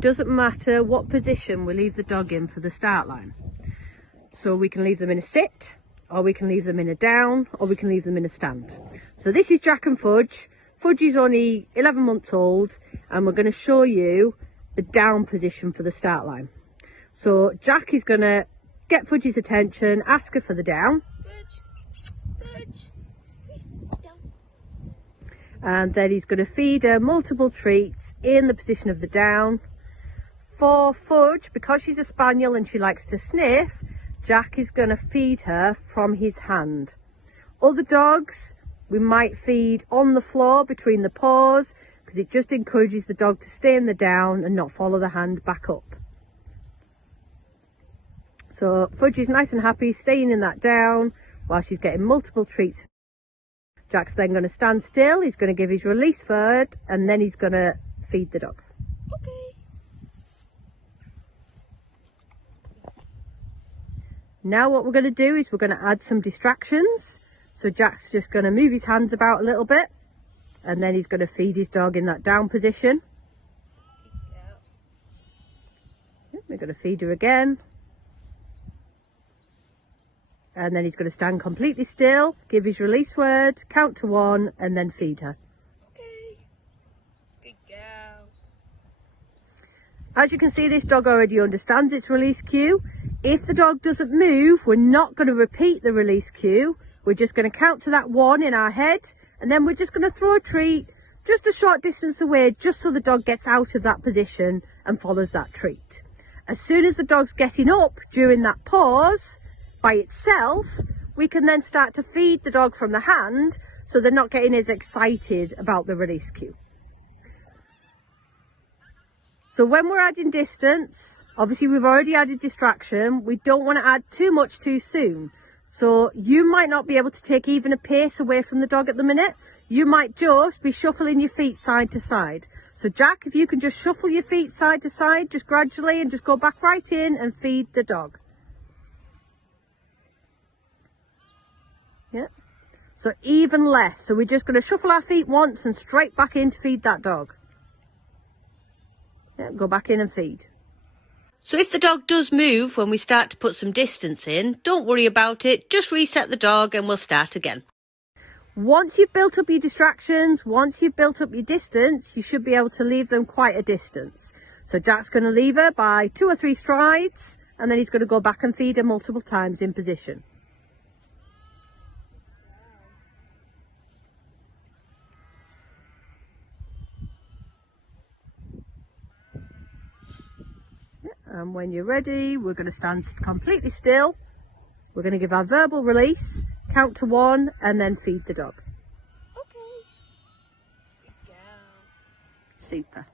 doesn't matter what position we leave the dog in for the start line. So we can leave them in a sit, or we can leave them in a down, or we can leave them in a stand. So this is Jack and Fudge. Fudge is only 11 months old, and we're going to show you the down position for the start line. So Jack is going to get Fudge's attention, ask her for the down. Fudge, down. And then he's going to feed her multiple treats in the position of the down. For Fudge, because she's a spaniel and she likes to sniff, Jack is going to feed her from his hand. Other dogs, we might feed on the floor between the paws, because it just encourages the dog to stay in the down and not follow the hand back up. So Fudge is nice and happy staying in that down while she's getting multiple treats. Jack's then going to stand still, he's going to give his release word, and then he's going to feed the dog. Okay. Now what we're going to do is we're going to add some distractions. So Jack's just going to move his hands about a little bit, and then he's going to feed his dog in that down position. We're going to feed her again. And then he's going to stand completely still, give his release word, count to 1, and then feed her. Okay. Good girl. As you can see, this dog already understands its release cue. If the dog doesn't move, we're not going to repeat the release cue. We're just going to count to that 1 in our head, and then we're just going to throw a treat just a short distance away, just so the dog gets out of that position and follows that treat. As soon as the dog's getting up during that pause by itself, we can then start to feed the dog from the hand, so they're not getting as excited about the release cue. So when we're adding distance, obviously we've already added distraction, we don't want to add too much too soon. So you might not be able to take even a pace away from the dog at the minute. You might just be shuffling your feet side to side. So Jack, if you can just shuffle your feet side to side, just gradually, and just go back right in and feed the dog. Yeah. So even less. So we're just going to shuffle our feet once and straight back in to feed that dog. Yeah, go back in and feed. So if the dog does move when we start to put some distance in, don't worry about it. Just reset the dog and we'll start again. Once you've built up your distractions, once you've built up your distance, you should be able to leave them quite a distance. So Jack's going to leave her by 2 or 3 strides, and then he's going to go back and feed her multiple times in position. And when you're ready, we're going to stand completely still. We're going to give our verbal release, count to 1, and then feed the dog. Okay. Good girl. Super.